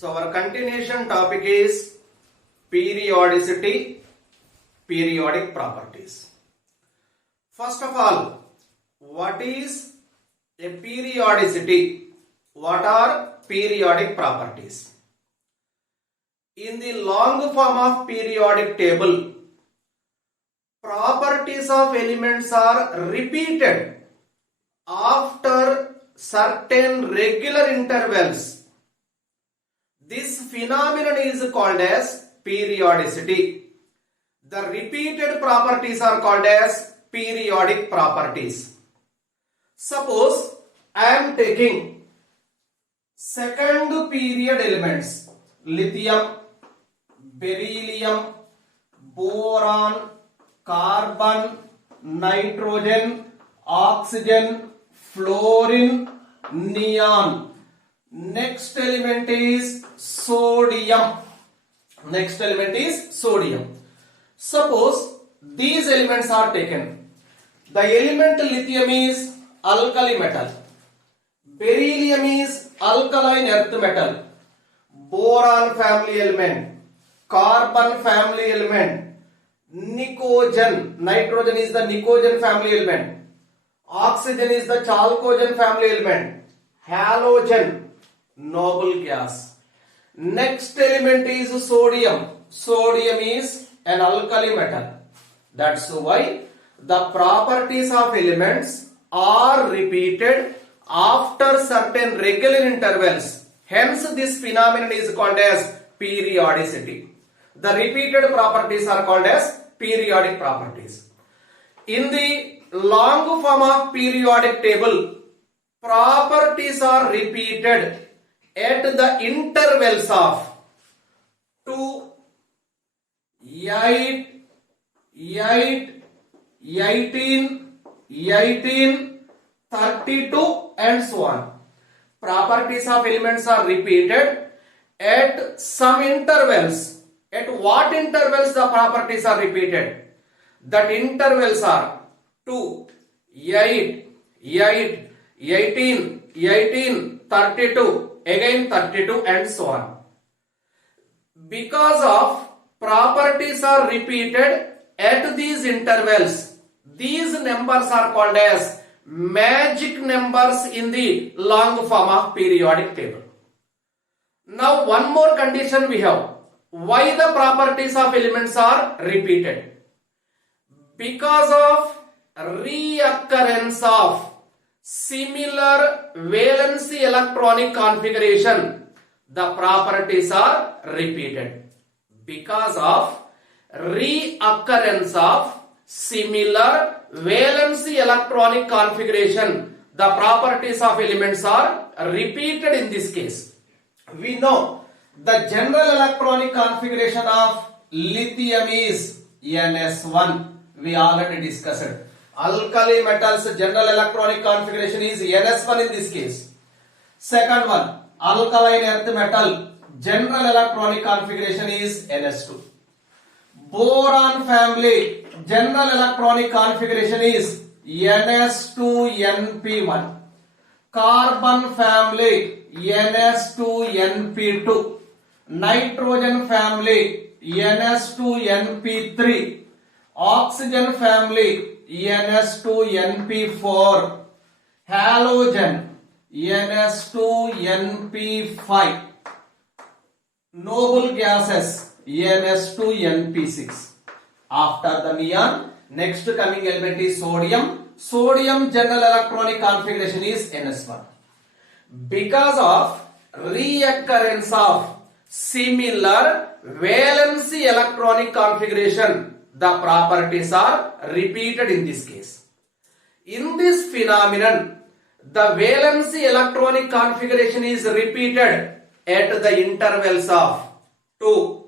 So our continuation topic is periodicity, periodic properties. First of all, what is a periodicity? What are periodic properties? In the long form of periodic table, properties of elements are repeated after certain regular intervals. This phenomenon is called as periodicity. The repeated properties are called as periodic properties. Suppose I am taking second period elements: lithium, beryllium, boron, carbon, nitrogen, oxygen, fluorine, neon. Next element is sodium. Next element is sodium. Suppose these elements are taken. The element lithium is alkali metal. Beryllium is alkaline earth metal. Boron family element. Carbon family element. Nicogen. Nitrogen is the nicogen family element. Oxygen is the chalcogen family element. Halogen, noble gas. Next element is sodium. Sodium is an alkali metal. That's why the properties of elements are repeated after certain regular intervals. Hence this phenomenon is called as periodicity. The repeated properties are called as periodic properties. In the long form of periodic table, properties are repeated at the intervals of 2, 8, 8, 18, 18, 32 and so on. Properties of elements are repeated at some intervals. At what intervals the properties are repeated? That intervals are 2, 8, 8, 18, 18, 32, again 32 and so on. Because of properties are repeated at these intervals, these numbers are called as magic numbers in the long form of periodic table. Now one more condition we have. Why the properties of elements are repeated? Because of reoccurrence of similar valency electronic configuration, the properties are repeated. Because of reoccurrence of similar valency electronic configuration, the properties of elements are repeated in this case. We know the general electronic configuration of lithium is NS1. We already discussed it. Alkali metals general electronic configuration is NS1 in this case. Second one, alkaline earth metal general electronic configuration is NS2. Boron family general electronic configuration is NS2NP1. Carbon family NS2NP2. Nitrogen family NS2NP3. Oxygen family NS2NP4. Halogen NS2NP5. Noble gases NS2NP6. After the neon, next coming element is sodium. Sodium general electronic configuration is NS1. Because of reoccurrence of similar valency electronic configuration, the properties are repeated in this case. In this phenomenon, the valency electronic configuration is repeated at the intervals of 2,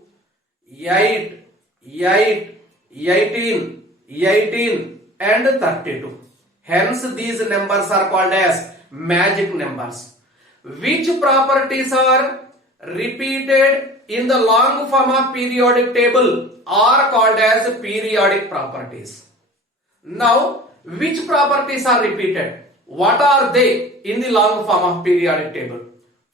8, 8, 18, 18 and 32. Hence these numbers are called as magic numbers. Which properties are repeated in the long form of periodic table are called as periodic properties. Now, which properties are repeated? What are they in the long form of periodic table?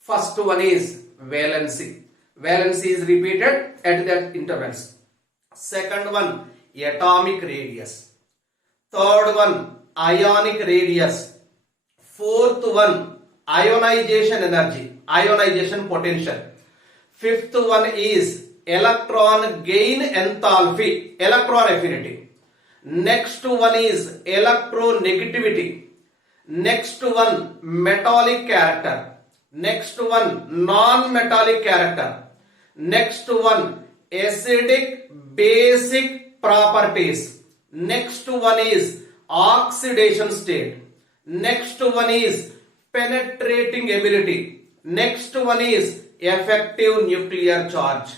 First one is valency. Valency is repeated at that intervals. Second one, atomic radius. Third one, ionic radius. Fourth one, ionization energy, ionization potential. Fifth one is electron gain enthalpy, electron affinity. Next one is electronegativity. Next one, metallic character. Next one, non-metallic character. Next one, acidic basic properties. Next one is oxidation state. Next one is penetrating ability. Next one is effective nuclear charge.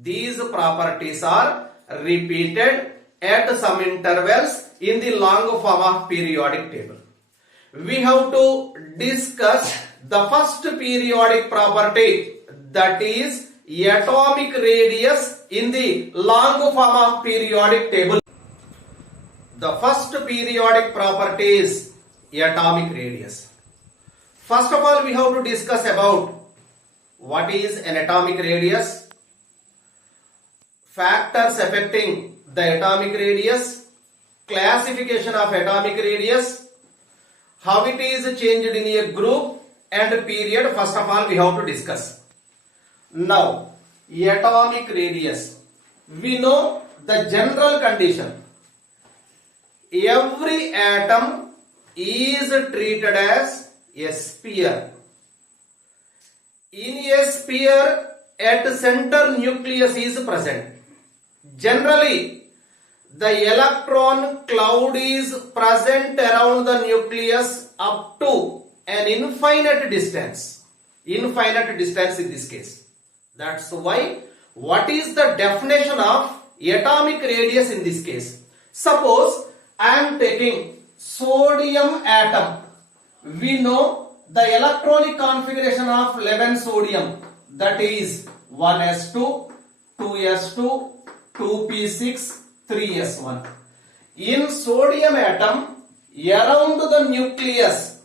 These properties are repeated at some intervals in the long form of periodic table. We have to discuss the first periodic property, that is atomic radius in the long form of periodic table. The first periodic property is atomic radius. First of all, we have to discuss about what is an atomic radius, factors affecting the atomic radius, classification of atomic radius, how it is changed in a group and period. First of all, we have to discuss. Now, atomic radius. We know the general condition. Every atom is treated as a sphere. In a sphere, at center nucleus is present. Generally, the electron cloud is present around the nucleus up to an infinite distance. Infinite distance in this case. That's why, what is the definition of atomic radius in this case? Suppose I am taking sodium atom. We know the electronic configuration of 11 sodium, that is 1s2, 2s2, 2p6, 3s1. In sodium atom, around the nucleus,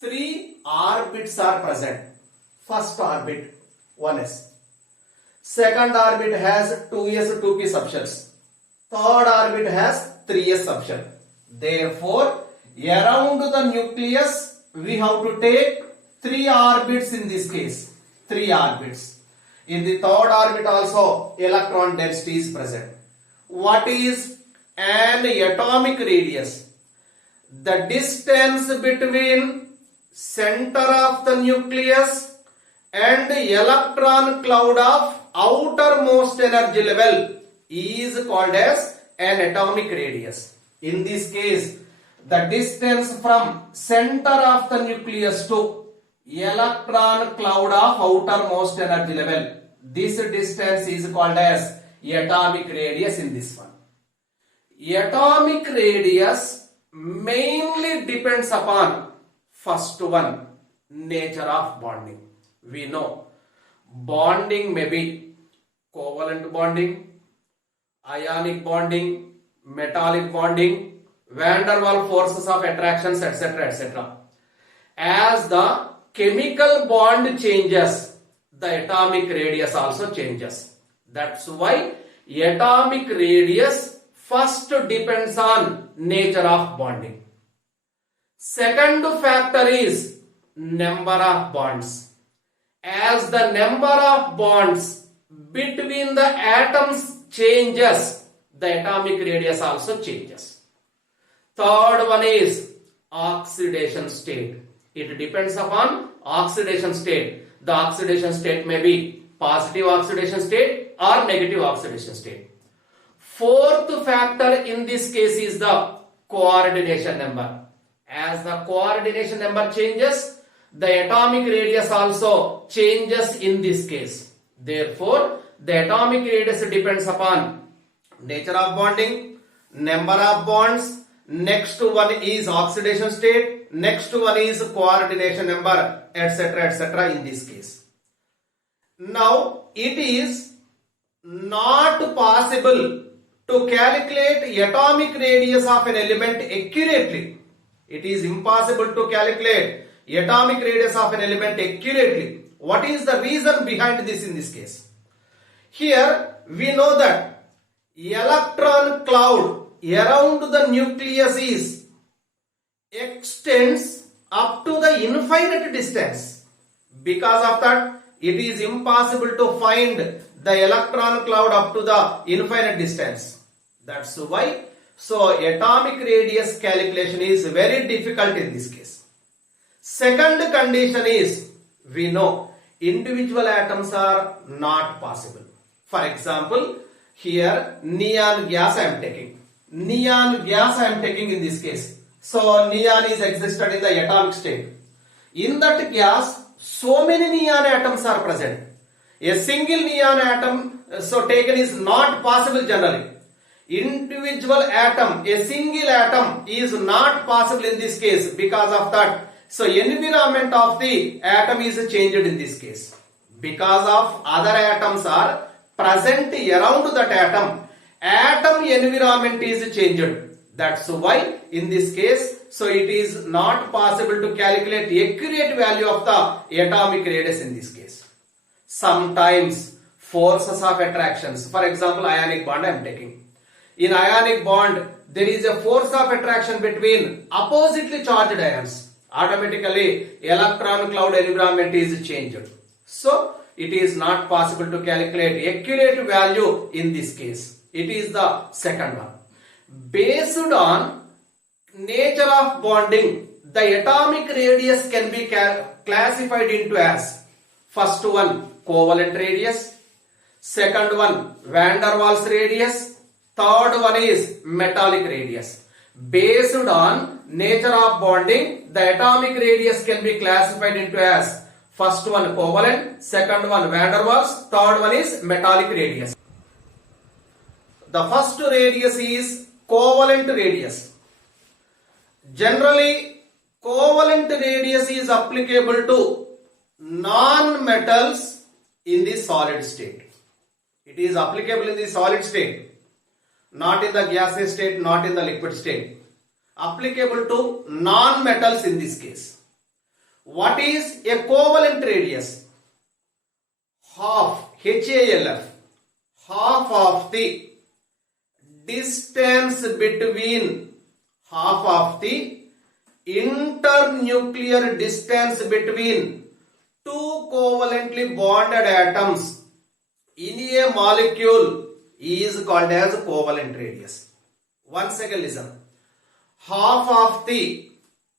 3 orbits are present. First orbit, 1s. Second orbit has 2s, 2p subshells. Third orbit has 3s subshell. Therefore, around the nucleus, we have to take 3 orbits in this case. 3 orbits. In the third orbit also, electron density is present. What is an atomic radius? The distance between center of the nucleus and electron cloud of outermost energy level is called as an atomic radius. In this case, the distance from center of the nucleus to electron cloud of outermost energy level, this distance is called as atomic radius in this one. Atomic radius mainly depends upon first one, nature of bonding. We know bonding may be covalent bonding, ionic bonding, metallic bonding, van der Waals forces of attractions, etc., etc. As the chemical bond changes, the atomic radius also changes. That's why atomic radius first depends on nature of bonding. Second factor is number of bonds. As the number of bonds between the atoms changes, the atomic radius also changes. Third one is oxidation state. It depends upon oxidation state. The oxidation state may be positive oxidation state or negative oxidation state. Fourth factor in this case is the coordination number. As the coordination number changes, the atomic radius also changes in this case. Therefore, the atomic radius depends upon nature of bonding, number of bonds, next one is oxidation state, next one is coordination number, etc., etc. in this case. Now, it is not possible to calculate atomic radius of an element accurately. It is impossible to calculate atomic radius of an element accurately. What is the reason behind this in this case? Here we know that electron cloud around the nucleus is extends up to the infinite distance. Because of that, it is impossible to find the electron cloud up to the infinite distance. That's why. So atomic radius calculation is very difficult in this case. Second condition is, we know individual atoms are not possible. For example, here neon gas I am taking. Neon gas I am taking in this case. So neon is existed in the atomic state. In that gas, so many neon atoms are present. A single neon atom so taken is not possible generally. Individual atom, a single atom is not possible in this case because of that. So environment of the atom is changed in this case. Because of other atoms are present around that atom environment is changed. That's why in this case, so it is not possible to calculate accurate value of the atomic radius in this case. Sometimes forces of attractions, for example ionic bond I am taking. In ionic bond, there is a force of attraction between oppositely charged ions. Automatically electron cloud environment is changed. So it is not possible to calculate accurate value in this case. It is the second one. Based on nature of bonding, the atomic radius can be classified into as first one covalent radius, second one van der Waals radius, third one is metallic radius. Based on nature of bonding, the atomic radius can be classified into as first one covalent, second one van der Waals, third one is metallic radius. The first radius is covalent radius. Generally, covalent radius is applicable to non-metals in the solid state. It is applicable in the solid state, not in the gaseous state, not in the liquid state. Applicable to non-metals in this case. What is a covalent radius? Half, HALF, half of the distance between, half of the internuclear distance between two covalently bonded atoms in a molecule is called as covalent radius. Once again listen. Half of the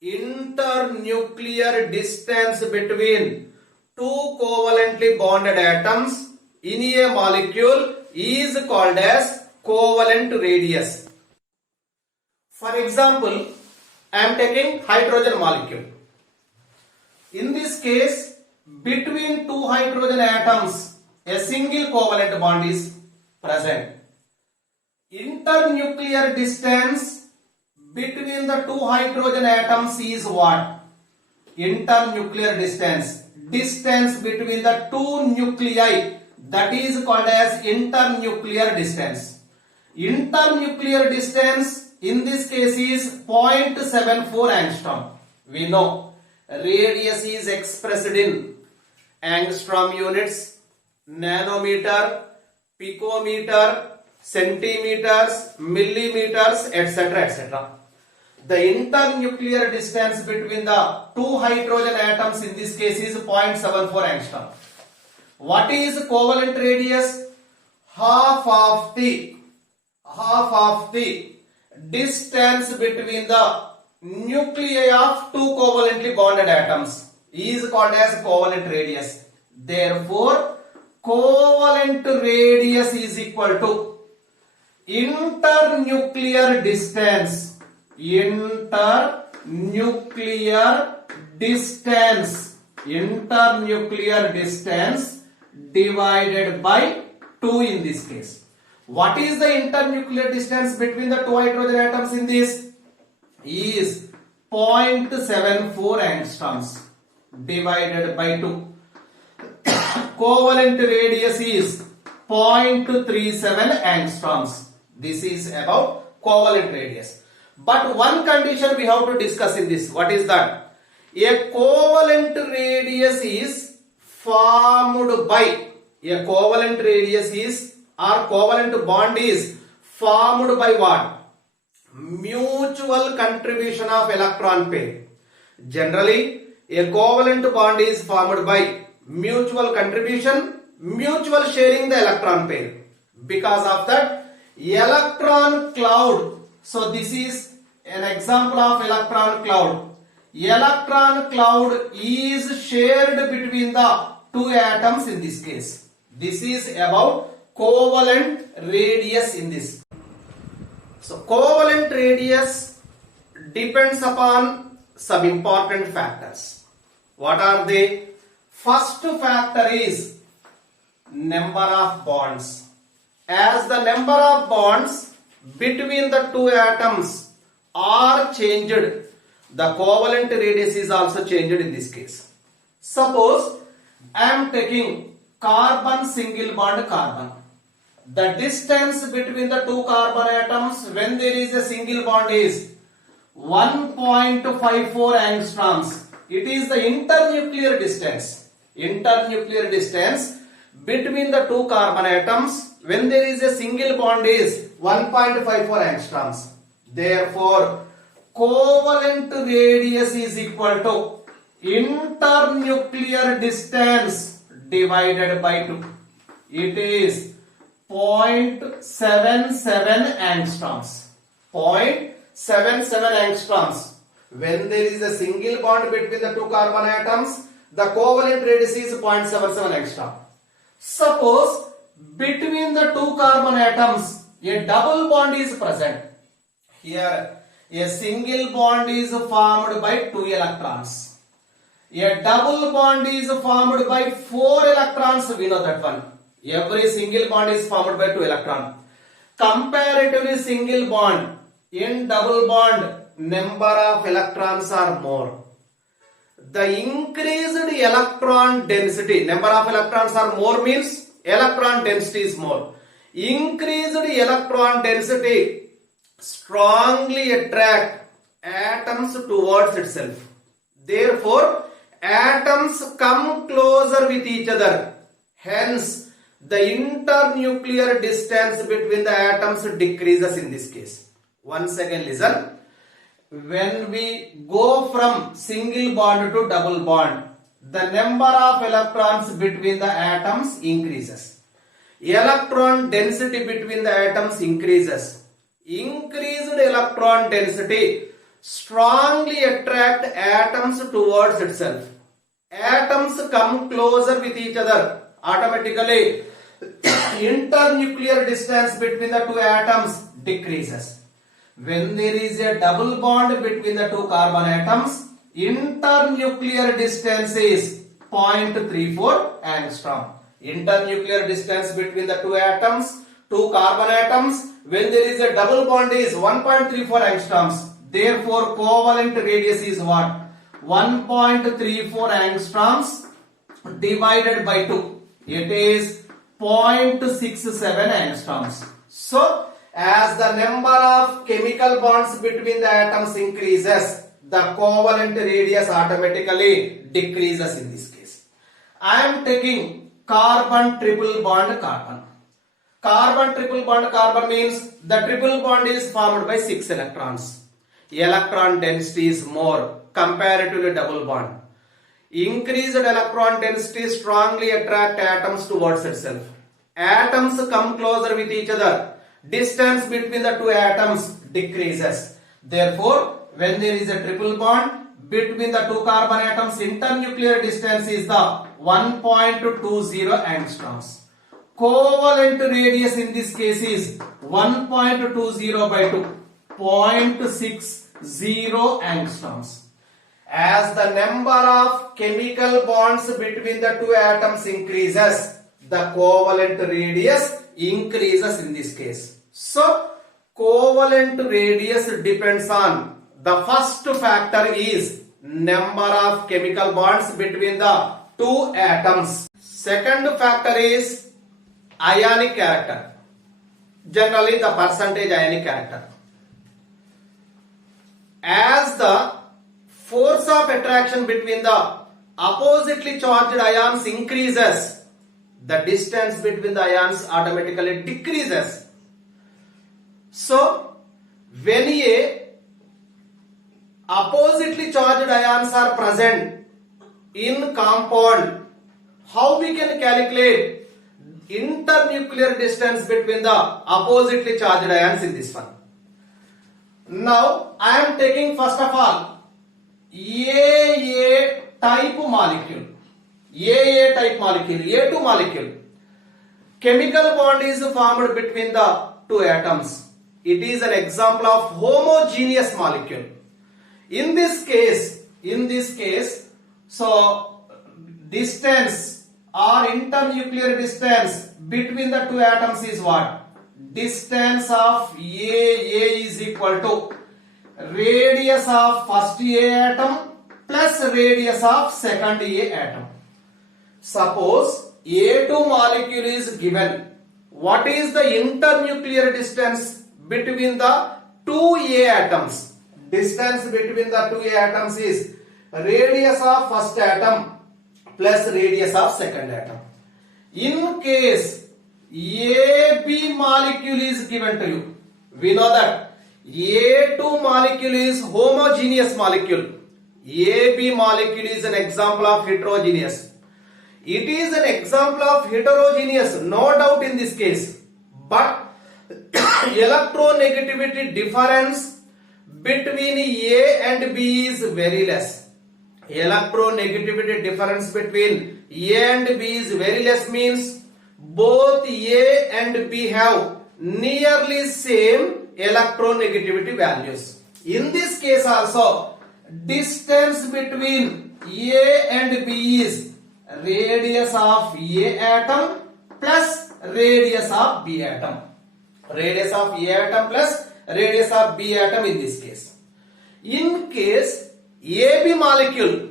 internuclear distance between two covalently bonded atoms in a molecule is called as covalent radius. For example, I am taking hydrogen molecule. In this case, between two hydrogen atoms, a single covalent bond is present. Internuclear distance between the two hydrogen atoms is what? Internuclear distance. Distance between the two nuclei, that is called as internuclear distance. Internuclear distance in this case is 0.74 angstrom. We know radius is expressed in angstrom units, nanometer, picometer, centimeters, millimeters, etc. etc. The internuclear distance between the two hydrogen atoms in this case is 0.74 angstrom. What is covalent radius? Half of the distance between the nuclei of two covalently bonded atoms is called as covalent radius. Therefore, covalent radius is equal to internuclear distance divided by 2 in this case. What is the internuclear distance between the two hydrogen atoms in this? Is 0.74 angstroms divided by 2. Covalent radius is 0.37 angstroms. This is about covalent radius. But one condition we have to discuss in this. What is that? A covalent radius is formed by a covalent radius is or covalent bond is formed by what? Mutual contribution of electron pair. Generally, a covalent bond is formed by mutual contribution, mutual sharing the electron pair. Because of that, electron cloud. So this is an example of electron cloud. Electron cloud is shared between the two atoms in this case. This is about covalent radius in this. So covalent radius depends upon some important factors. What are they? First factor is number of bonds. As the number of bonds between the two atoms are changed, the covalent radius is also changed in this case. Suppose I am taking carbon single bond carbon. The distance between the two carbon atoms when there is a single bond is 1.54 angstroms. It is the internuclear distance. Internuclear distance between the two carbon atoms when there is a single bond is 1.54 angstroms. Therefore, covalent radius is equal to internuclear distance divided by 2. It is 0.77 angstroms. 0.77 angstroms. When there is a single bond between the two carbon atoms, the covalent radius is 0.77 angstrom. Suppose between the two carbon atoms a double bond is present. Here a single bond is formed by 2 electrons. A double bond is formed by 4 electrons. We know that one. Every single bond is formed by 2 electrons. Comparatively single bond, in double bond, number of electrons are more. The increased electron density, number of electrons are more means electron density is more. Increased electron density strongly attract atoms towards itself. Therefore, atoms come closer with each other. Hence, the internuclear distance between the atoms decreases in this case. Once again listen. When we go from single bond to double bond, the number of electrons between the atoms increases. Electron density between the atoms increases. Increased electron density strongly attract atoms towards itself. Atoms come closer with each other. Automatically, internuclear distance between the two atoms decreases. When there is a double bond between the two carbon atoms, internuclear distance is 0.34 angstrom. Internuclear distance between the two atoms, two carbon atoms, when there is a double bond is 1.34 angstroms. Therefore, covalent radius is what? 1.34 angstroms divided by 2. It is 0.67 angstroms. So, as the number of chemical bonds between the atoms increases, the covalent radius automatically decreases in this case. I am taking carbon triple bond carbon. Carbon triple bond carbon means the triple bond is formed by 6 electrons. Electron density is more compared to the double bond. Increased electron density strongly attract atoms towards itself. Atoms come closer with each other. Distance between the two atoms decreases. Therefore, when there is a triple bond between the two carbon atoms, internuclear distance is the 1.20 angstroms. Covalent radius in this case is 1.20 by 2, 0.60 angstroms. As the number of chemical bonds between the two atoms increases, the covalent radius increases in this case. So, covalent radius depends on the first factor is number of chemical bonds between the two atoms. Second factor is ionic character. Generally, the percentage ionic character. As the force of attraction between the oppositely charged ions increases, the distance between the ions automatically decreases. So when a oppositely charged ions are present in compound, how we can calculate internuclear distance between the oppositely charged ions in this one? Now I am taking first of all AA type molecule. AA type molecule, A2 molecule. Chemical bond is formed between the two atoms. It is an example of homogeneous molecule. In this case, so distance or internuclear distance between the two atoms is what? Distance of AA is equal to radius of first A atom plus radius of second A atom. Suppose A2 molecule is given. What is the internuclear distance between the two A atoms? Distance between the two A atoms is radius of first atom plus radius of second atom. In case AB molecule is given to you, we know that A2 molecule is homogeneous molecule. AB molecule is an example of heterogeneous. It is an example of heterogeneous, no doubt in this case. But electronegativity difference between A and B is very less. Electronegativity difference between A and B is very less means both A and B have nearly same electronegativity values. In this case also, distance between A and B is radius of A atom plus radius of B atom. Radius of A atom plus radius of B atom in this case. In case AB molecule,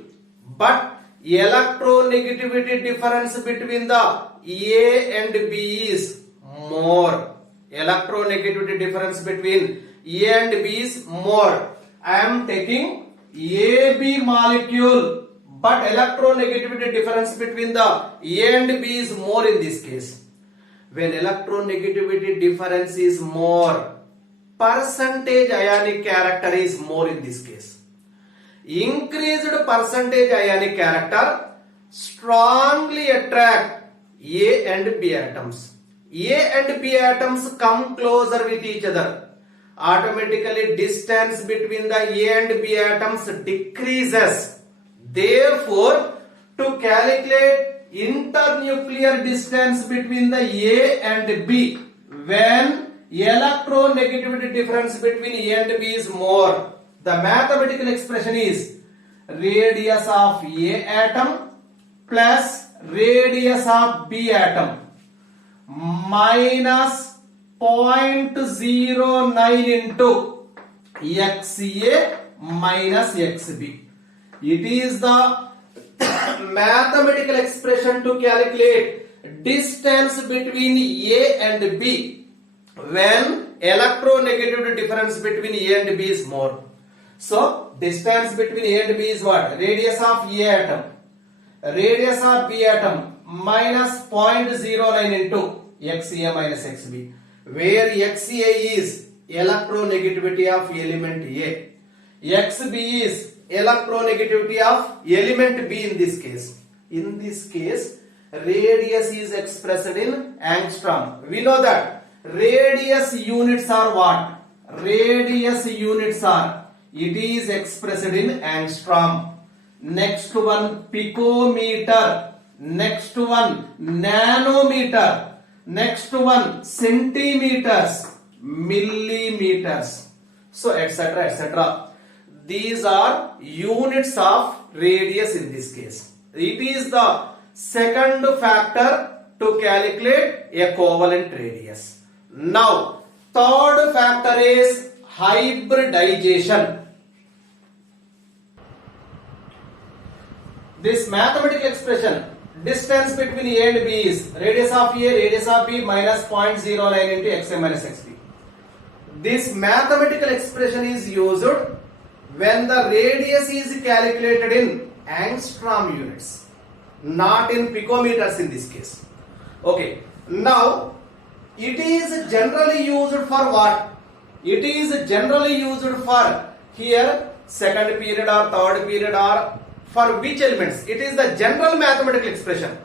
but electronegativity difference between the A and B is more. Electronegativity difference between A and B is more. I am taking AB molecule, but electronegativity difference between the A and B is more in this case. When electronegativity difference is more, percentage ionic character is more in this case. Increased percentage ionic character strongly attract A and B atoms. A and B atoms come closer with each other. Automatically distance between the A and B atoms decreases. Therefore, to calculate internuclear distance between the A and B, when electronegativity difference between A and B is more, the mathematical expression is radius of A atom plus radius of B atom minus 0.09 into XA minus XB. It is the mathematical expression to calculate distance between A and B when electronegativity difference between A and B is more. So distance between A and B is what? Radius of A atom. Radius of B atom minus 0.09 into XA minus XB, where XA is electronegativity of element A, XB is electronegativity of element B in this case. In this case, radius is expressed in angstrom. We know that radius units are what? Radius units are, it is expressed in angstrom. Next one picometer, next one nanometer, next one centimeters, millimeters, so etc etc. These are units of radius in this case. It is the second factor to calculate a covalent radius. Now, third factor is hybridization. This mathematical expression, distance between A and B is radius of A, radius of B minus 0.09 into XA minus XB. This mathematical expression is used when the radius is calculated in angstrom units, not in picometers in this case. Okay, now it is generally used for what? It is generally used for here second period or third period, or for which elements? It is the general mathematical expression.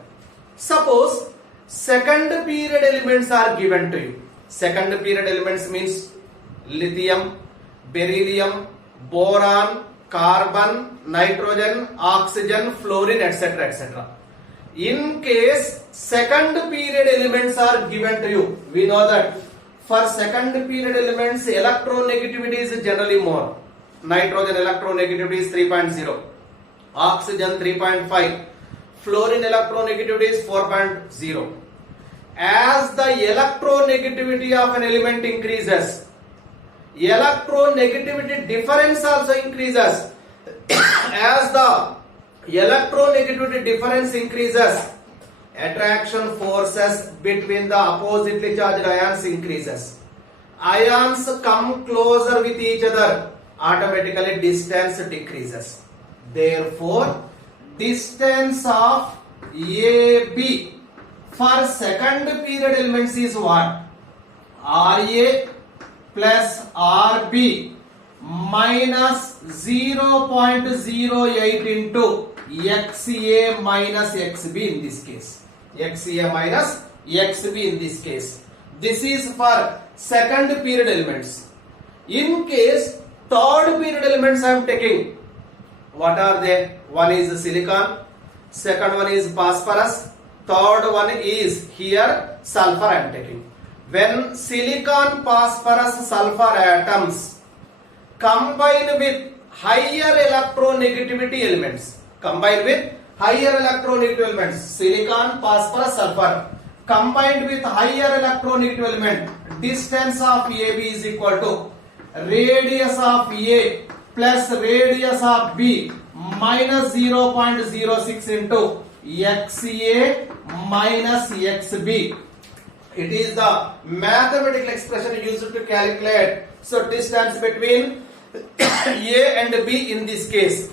Suppose second period elements are given to you. Second period elements means lithium, beryllium, boron, carbon, nitrogen, oxygen, fluorine, etc., etc. In case second period elements are given to you, we know that for second period elements electronegativity is generally more. Nitrogen electronegativity is 3.0, oxygen 3.5, fluorine electronegativity is 4.0. As the electronegativity of an element increases, electronegativity difference also increases. As the electronegativity difference increases, attraction forces between the oppositely charged ions increases. Ions come closer with each other, automatically distance decreases. Therefore, distance of AB for second period elements is what? RA plus RB minus 0.08 into XA minus XB in this case. XA minus XB in this case. This is for second period elements. In case third period elements I am taking, what are they? One is silicon, second one is phosphorus, third one is here sulfur I am taking. When silicon, phosphorus, sulfur atoms combine with higher electronegativity elements, silicon, phosphorus, sulfur combined with higher electronegative element, distance of AB is equal to radius of A plus radius of B minus 0.06 into XA minus XB. It is the mathematical expression used to calculate. So distance between A and B in this case.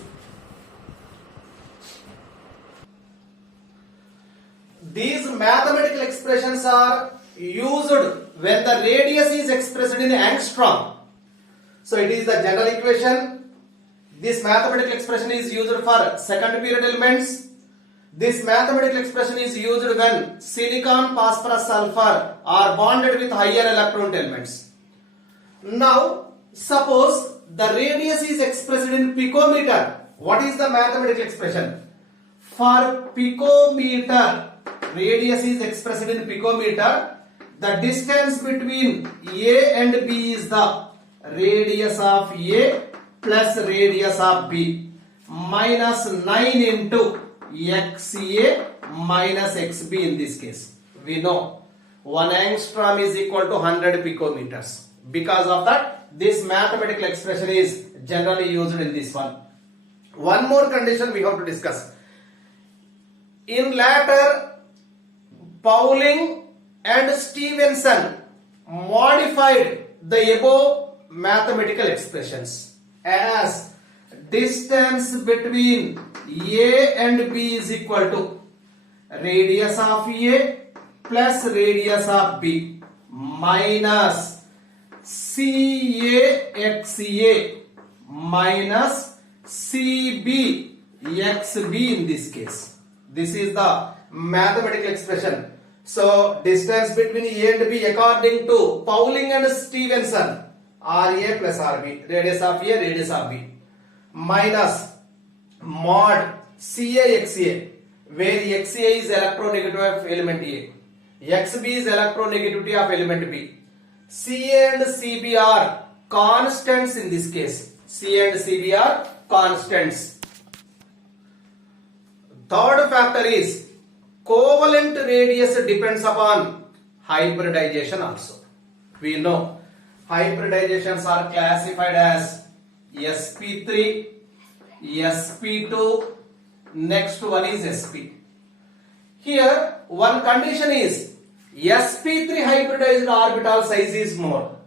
These mathematical expressions are used when the radius is expressed in angstrom. So it is the general equation. This mathematical expression is used for second period elements. This mathematical expression is used when silicon, phosphorus, sulfur are bonded with higher electron elements. Now, suppose the radius is expressed in picometer. What is the mathematical expression? For picometer, radius is expressed in picometer. The distance between A and B is the radius of A plus radius of B minus 9 into XA minus XB in this case. We know 1 angstrom is equal to 100 picometers. Because of that, this mathematical expression is generally used in this one. One more condition we have to discuss. In latter, Pauling and Stevenson modified the above mathematical expressions as distance between A and B is equal to radius of A plus radius of B minus CA minus CB in this case. This is the mathematical expression. So distance between A and B according to Pauling and Stevenson, RA plus RB, radius of A, radius of B, minus mod CA, where XA is electronegativity of element A, XB is electronegativity of element B. CA and CB are constants in this case. CA and CB are constants. Third factor is covalent radius depends upon hybridization also. We know hybridizations are classified as sp3, sp2, next one is sp. Here one condition is sp3 hybridized orbital size is more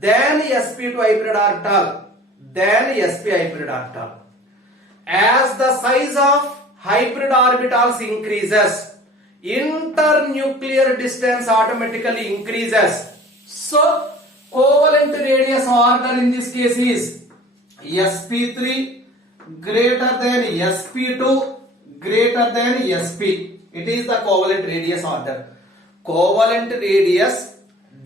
than sp2 hybrid orbital than sp hybrid orbital. as the size of hybrid orbitals increases, internuclear distance automatically increases. So covalent radius order in this case is sp3 greater than sp2 greater than sp. It is the covalent radius order. Covalent radius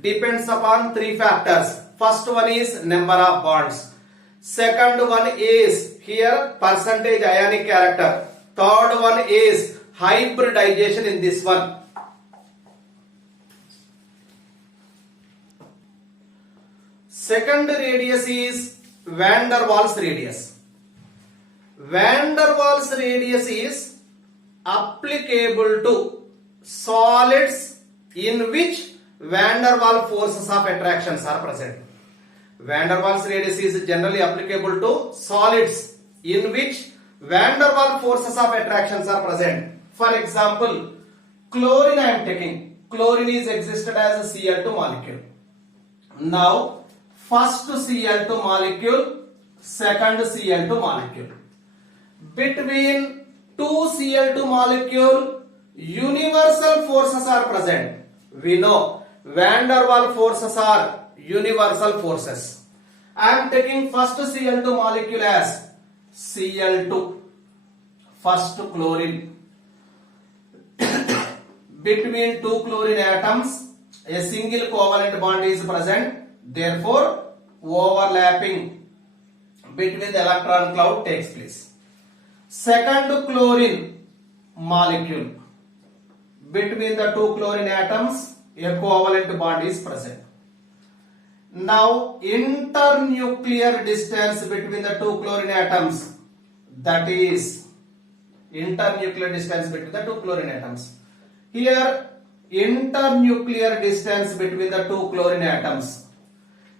depends upon three factors. First one is number of bonds. Second one is here percentage ionic character. Third one is hybridization in this one. Second radius is van der Waals radius. Van der Waals radius is applicable to solids in which van der Waals forces of attractions are present. Van der Waals radius is generally applicable to solids in which van der Waals forces of attractions are present. For example, chlorine I am taking. Chlorine is existed as a Cl2 molecule. Now, first Cl2 molecule, second Cl2 molecule. Between two Cl2 molecule, universal forces are present. We know van der Waals forces are universal forces. I am taking first Cl2 molecule as Cl2, first chlorine. Between two chlorine atoms, a single covalent bond is present. Therefore, overlapping between the electron cloud takes place. Second chlorine molecule. Between the two chlorine atoms, a covalent bond is present. Now, internuclear distance between the two chlorine atoms, that is internuclear distance between the two chlorine atoms. Here, internuclear distance between the two chlorine atoms.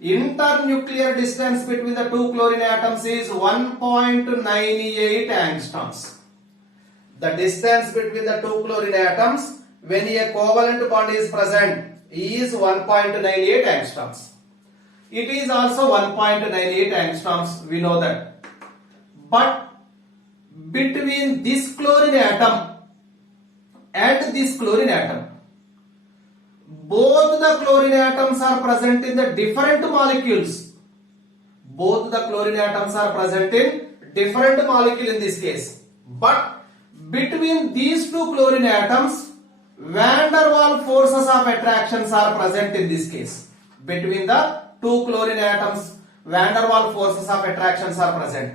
Internuclear distance between the two chlorine atoms is 1.98 angstroms. The distance between the two chlorine atoms when a covalent bond is present is 1.98 angstroms. It is also 1.98 angstroms, we know that. But between this chlorine atom and this chlorine atom, both the chlorine atoms are present in the different molecules. Both the chlorine atoms are present in different molecule in this case. But between these two chlorine atoms, van der Waals forces of attractions are present in this case. Between the two chlorine atoms, van der Waals forces of attractions are present.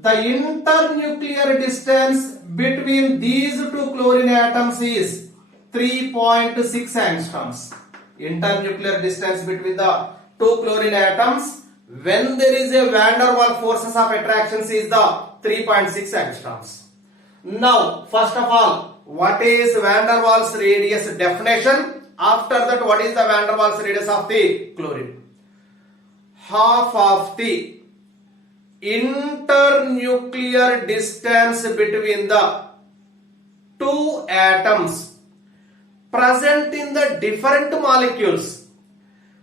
The internuclear distance between these two chlorine atoms is 3.6 angstroms. Internuclear distance between the two chlorine atoms when there is a van der Waals forces of attractions is the 3.6 angstroms. Now, first of all, what is van der Waals radius definition? After that, what is the van der Waals radius of the chlorine? Half of the internuclear distance between the two atoms present in the different molecules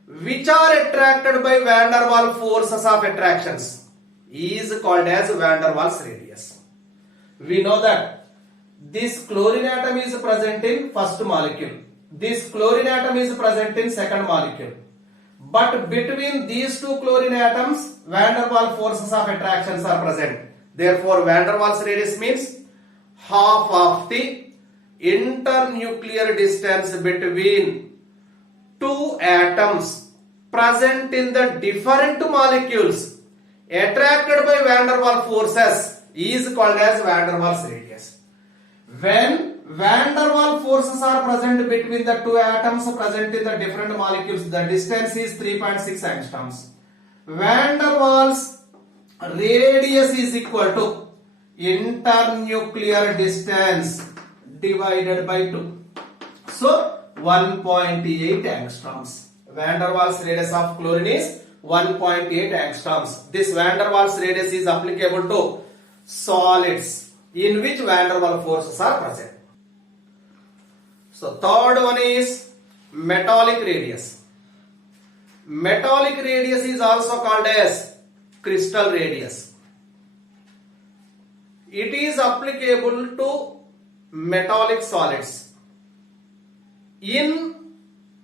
which are attracted by van der Waals forces of attractions is called as van der Waals radius. We know that this chlorine atom is present in first molecule. This chlorine atom is present in second molecule. But between these two chlorine atoms, van der Waals forces of attractions are present. Therefore, van der Waals radius means half of the internuclear distance between two atoms present in the different molecules attracted by van der Waals forces is called as van der Waals radius. When van der Waals forces are present between the two atoms present in the different molecules, the distance is 3.6 angstroms. Van der Waals radius is equal to internuclear distance divided by 2. So 1.8 angstroms. Van der Waals radius of chlorine is 1.8 angstroms. This van der Waals radius is applicable to solids in which van der Waals forces are present. So third one is metallic radius. Metallic radius is also called as crystal radius. It is applicable to metallic solids. In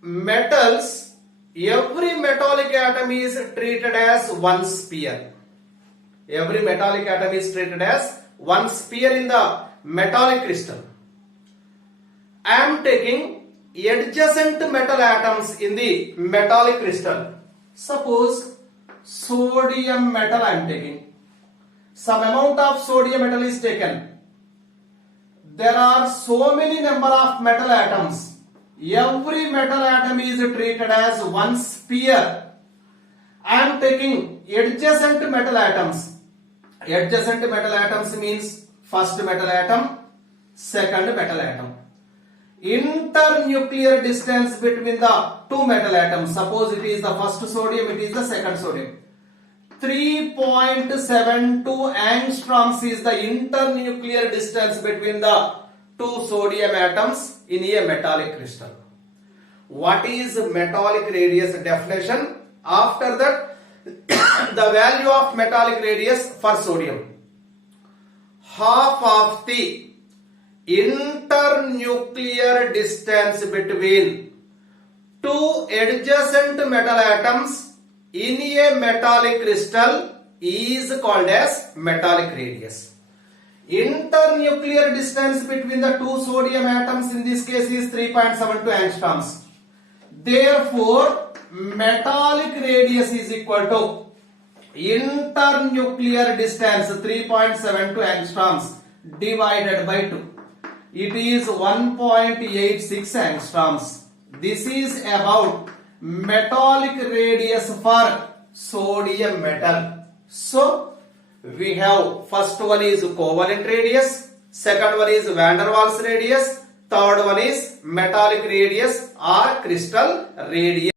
metals, every metallic atom is treated as one sphere. Every metallic atom is treated as one sphere in the metallic crystal. I am taking adjacent metal atoms in the metallic crystal. Suppose sodium metal I am taking. Some amount of sodium metal is taken. There are so many number of metal atoms. Every metal atom is treated as one sphere. I am taking adjacent metal atoms. Adjacent metal atoms means first metal atom, second metal atom. Internuclear distance between the two metal atoms. Suppose it is the first sodium, it is the second sodium. 3.72 angstroms is the internuclear distance between the two sodium atoms in a metallic crystal. What is metallic radius definition? After that, the value of metallic radius for sodium. Half of the internuclear distance between two adjacent metal atoms in a metallic crystal is called as metallic radius. Internuclear distance between the two sodium atoms in this case is 3.72 angstroms. Therefore, metallic radius is equal to internuclear distance 3.72 angstroms divided by 2. It is 1.86 angstroms. This is about metallic radius for sodium metal. So, we have first one is covalent radius, second one is van der Waals radius, third one is metallic radius or crystal radius.